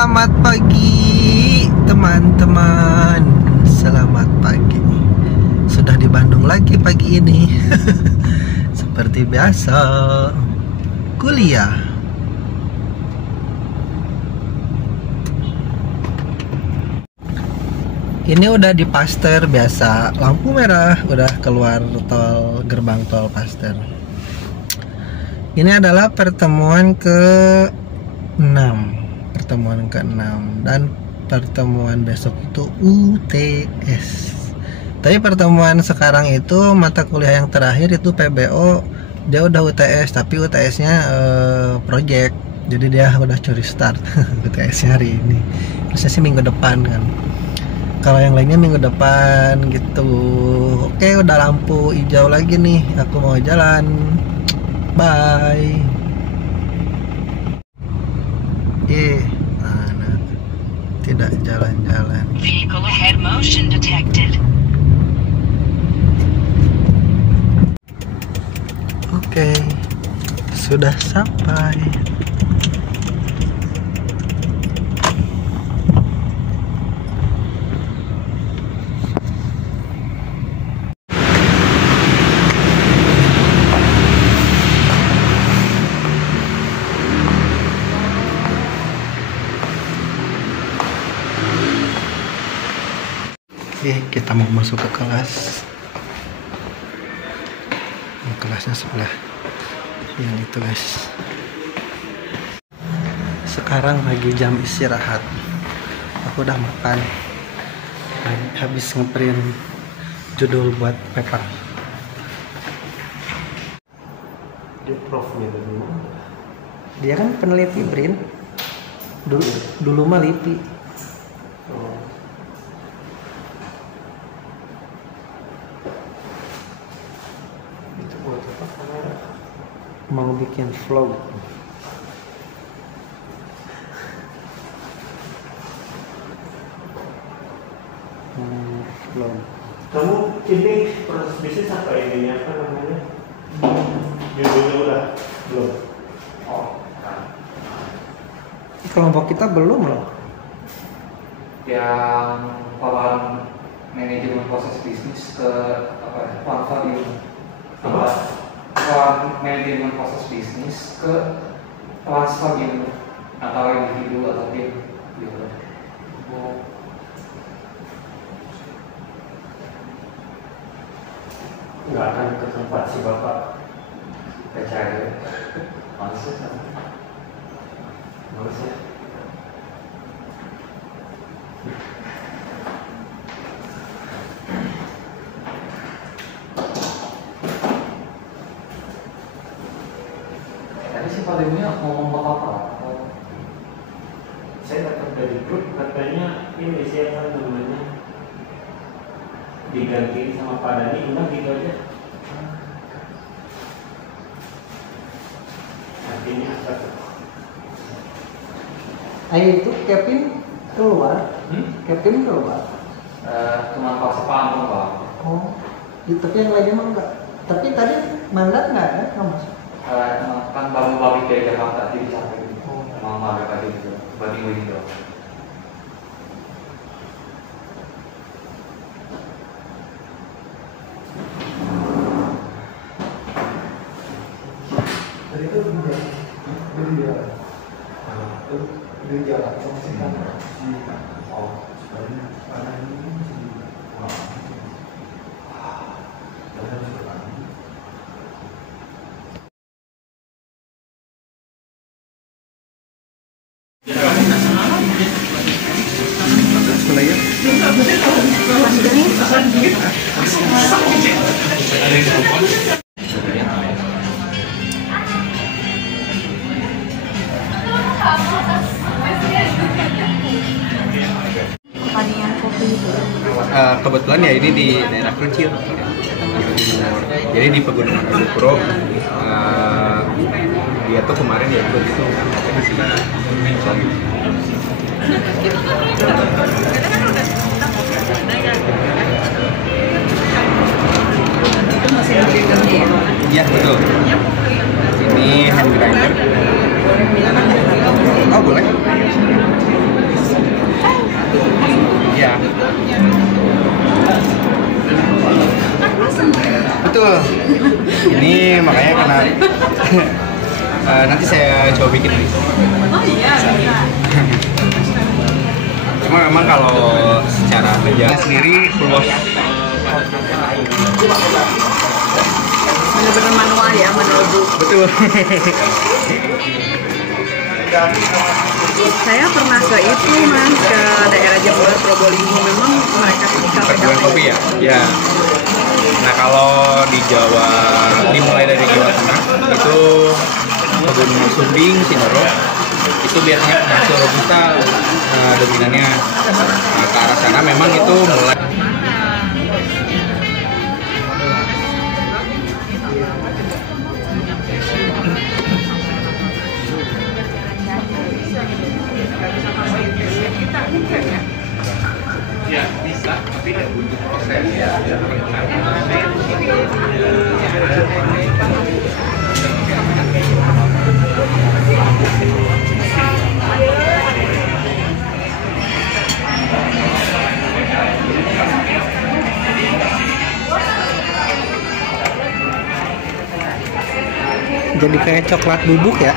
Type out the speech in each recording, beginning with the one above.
Selamat pagi teman-teman. Selamat pagi. Sudah di Bandung lagi pagi ini. Seperti biasa kuliah. Ini udah di Paster biasa. Lampu merah udah keluar tol, gerbang tol Paster. Ini adalah pertemuan ke-6 dan pertemuan besok itu UTS. Tapi pertemuan sekarang itu mata kuliah yang terakhir itu PBO, dia udah UTS tapi UTS-nya project. Jadi dia udah curi start UTS-nya hari ini. Harusnya sih minggu depan kan. Kalau yang lainnya minggu depan gitu. Oke, udah lampu hijau lagi nih. Aku mau jalan. Bye. Mana? Tidak jalan-jalan. Vehicle head motion detected. Oke, sudah sampai. Kita mau masuk ke kelas. Kelasnya sebelah yang itu guys. Sekarang lagi jam istirahat. Aku udah makan. Habis ngeprint judul buat paper. Dia profnya dulu. Dia kan peneliti Brin. Dulu mah LIPI. Mau bikin vlog. Vlog. Kamu ini proses bisnis apa ini? Apa namanya? Judulnya udah belum? Oh, kan. Kelompok kita belum loh. Yang paham manajemen proses bisnis ke apa? Value. Manajemen proses bisnis ke transfer gitu, antara individu atau tim gitu. Nggak akan ke tempat si bapak Percaya males ya. Palingnya ngomong apa? Saya dapat dari grup katanya ini siapa namanya diganti sama Pak Dani, udah gitu aja. Artinya apa tuh? Ayo itu Kevin keluar. Kevin keluar. Cuma fase paham Pak. Oh, tapi yang lainnya mah enggak. Tapi tadi mandat nggak ya kamu masuk? Kan baru balik dari Jakarta jadi sampai mau ada tadi gitu banding window. Dari itu beli jalan membersihkan. Oh, sebenarnya tanah ini kebetulan ya ini di daerah kecil di timur. Jadi di Pegunungan Agropro dia tuh kemarin ya ikut itu di sini. Itu mesin gradingnya ya? Iya betul. Ini hand grinder. Oh boleh. Nanti saya coba bikin nih. Oh iya, bisa. Cuma memang kalau secara kerja sendiri full wash. Bener-bener manual ya, manual book. Betul. Saya pernah ke itu mas, ke daerah Jember, Probolinggo. Memang mereka tuh di Perkebunan kopi ya? Ya. Nah kalau di Jawa, dimulai dari Jawa Tengah, itu kebun sumbing, Sinoro, itu biasanya hasil robusta dominannya. Nah, ke arah sana memang itu mulai. Ya bisa, tapi butuh proses ya. Jadi kayak coklat bubuk ya.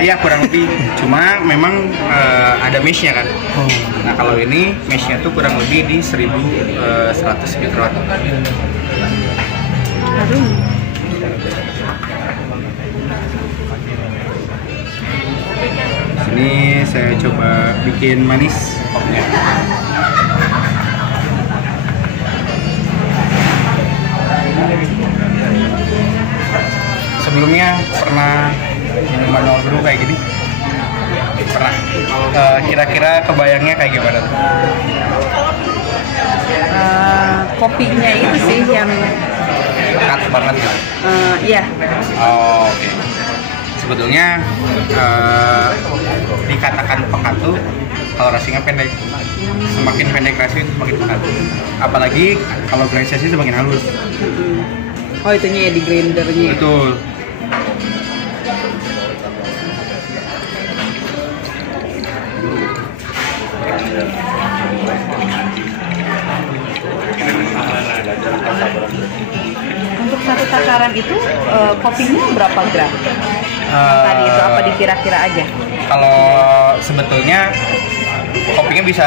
Iya kurang lebih, cuma memang ada mesh-nya kan. Nah kalau ini mesh-nya tuh kurang lebih di 1100 mikron. Aduh. Sini saya coba bikin manis kopnya. Sebelumnya pernah minum manual brew kayak gini? Pernah. Kira-kira kebayangnya kayak gimana tuh? Kopinya itu sih yang Pekat banget ya? iya. Oh, oke. Sebetulnya dikatakan pekat tuh kalau rasinya pendek. Semakin pendek rasinya itu semakin pekat. Apalagi kalau granulasi semakin halus. Oh itunya ya di grindernya. Betul. Untuk satu takaran itu kopinya berapa gram? Tadi itu apa dikira-kira aja? Kalau sebetulnya kopinya bisa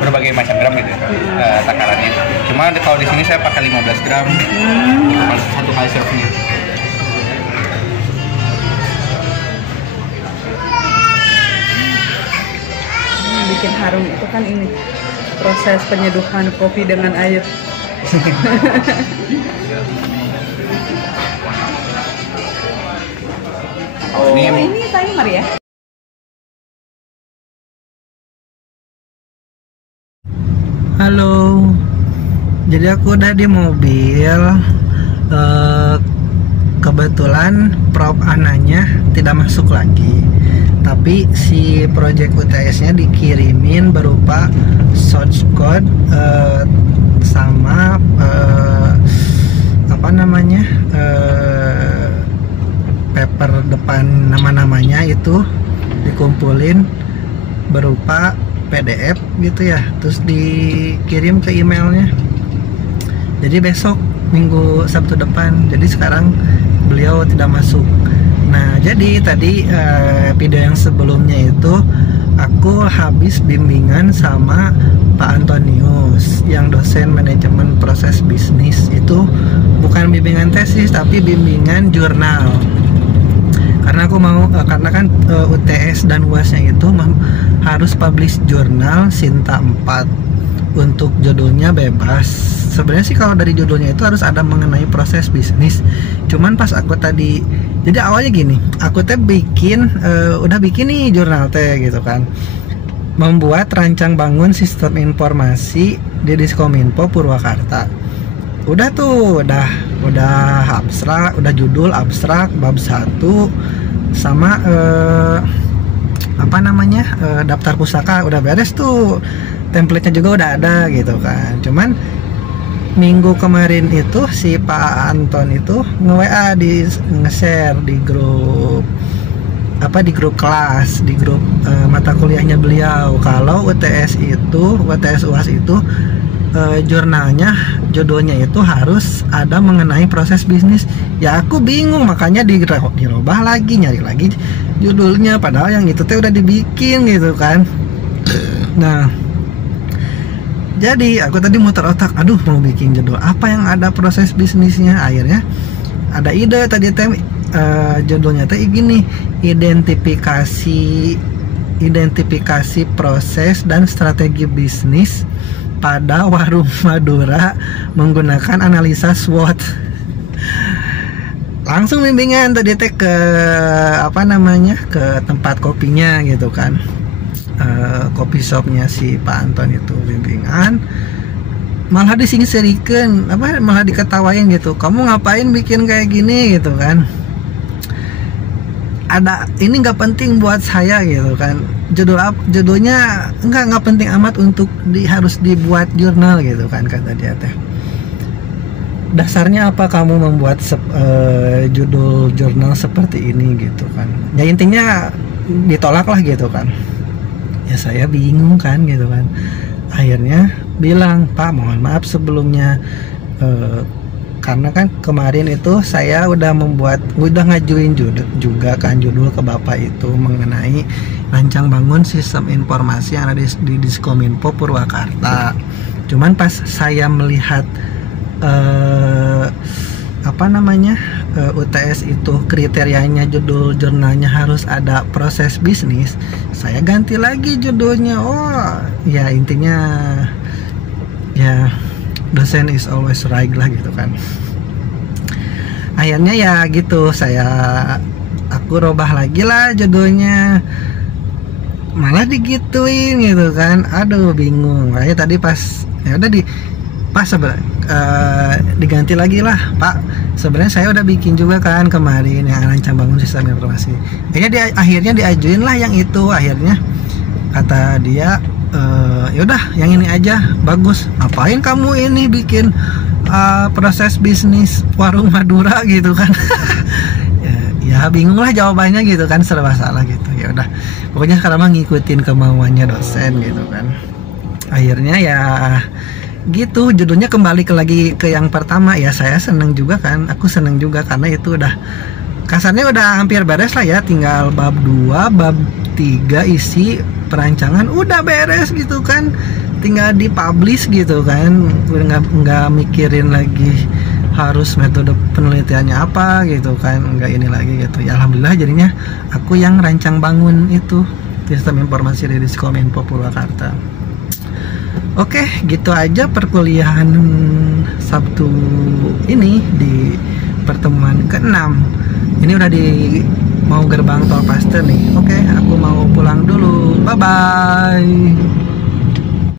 berbagai macam gram gitu ya, takarannya. Cuma kalau di sini saya pakai 15 gram untuk satu kali serve-nya. Bikin harum itu kan ini proses penyeduhan kopi dengan air. Oh ini timer ya? Halo, jadi aku udah di mobil. Kebetulan prop ananya tidak masuk lagi, tapi si project UTS-nya dikirimin berupa source code sama apa namanya paper depan nama-namanya itu dikumpulin berupa PDF gitu ya, terus dikirim ke emailnya. Jadi besok Minggu Sabtu depan. Jadi sekarang beliau tidak masuk. Nah jadi tadi video yang sebelumnya itu aku habis bimbingan sama Pak Antonius yang dosen manajemen proses bisnis. Itu bukan bimbingan tesis tapi bimbingan jurnal. Karena aku mau karena kan UTS dan UAS-nya itu harus publish jurnal Sinta 4. Untuk judulnya bebas. Sebenarnya sih kalau dari judulnya itu harus ada mengenai proses bisnis. Cuman pas aku tadi, jadi awalnya gini, aku teh bikin udah bikin nih jurnal teh gitu kan. Membuat rancang bangun sistem informasi di Diskominfo Purwakarta. Udah tuh, udah abstrak, udah judul abstrak bab 1 sama apa namanya daftar pusaka udah beres tuh, template-nya juga udah ada gitu kan. Cuman minggu kemarin itu si Pak Anton itu nge-WA nge-share di grup apa, di grup kelas, di grup mata kuliahnya beliau, kalau UTS UAS itu jurnalnya judulnya itu harus ada mengenai proses bisnis. Ya aku bingung, makanya dirubah lagi, nyari lagi judulnya, padahal yang itu teh udah dibikin gitu kan. Nah, jadi aku tadi muter otak, aduh mau bikin judul apa yang ada proses bisnisnya. Akhirnya ada ide tadi teh, judulnya teh gini, identifikasi proses dan strategi bisnis pada warung Madura menggunakan analisa SWOT. Langsung bimbingan tadi teh ke ke tempat kopinya gitu kan, kopi shopnya si Pak Anton itu, bimbingan. Malah disingkirkan, malah diketawain gitu, kamu ngapain bikin kayak gini gitu kan, ada ini nggak penting buat saya gitu kan, judulnya nggak penting amat untuk harus dibuat jurnal gitu kan, kata dia teh. Dasarnya apa kamu membuat judul jurnal seperti ini gitu kan. Ya intinya ditolak lah gitu kan. Ya saya bingung kan gitu kan. Akhirnya bilang, Pak mohon maaf sebelumnya, karena kan kemarin itu saya udah ngajuin juga kan judul ke Bapak itu mengenai rancang bangun sistem informasi yang ada di Diskominfo Purwakarta. Cuman pas saya melihat UTS itu kriterianya judul jurnalnya harus ada proses bisnis, saya ganti lagi judulnya. Oh ya intinya ya dosen is always right lah gitu kan. Akhirnya ya gitu, aku rubah lagi lah judulnya, malah digituin gitu kan. Aduh bingung. Kayak tadi pas ya udah diganti lagi lah, Pak sebenarnya saya udah bikin juga kan kemarin yang rancang bangun sistem informasi. Akhirnya diajuin lah yang itu. Akhirnya kata dia, yaudah yang ini aja bagus, ngapain kamu ini bikin proses bisnis warung Madura gitu kan. ya bingung lah jawabannya gitu kan, serba salah gitu. Ya udah pokoknya sekarang mah ngikutin kemauannya dosen gitu kan. Akhirnya ya gitu, judulnya kembali lagi ke yang pertama. Ya saya seneng juga kan, aku seneng juga karena itu udah kasarnya udah hampir beres lah ya, tinggal bab 2, bab 3 isi perancangan udah beres gitu kan, tinggal dipublish gitu kan, nggak mikirin lagi harus metode penelitiannya apa gitu kan, nggak ini lagi gitu. Ya alhamdulillah jadinya aku yang rancang bangun itu sistem informasi di Diskominfo Purwakarta. Oke, gitu aja perkuliahan Sabtu ini di pertemuan ke-6. Ini udah mau gerbang tol Paster nih. Oke, aku mau pulang dulu. Bye bye.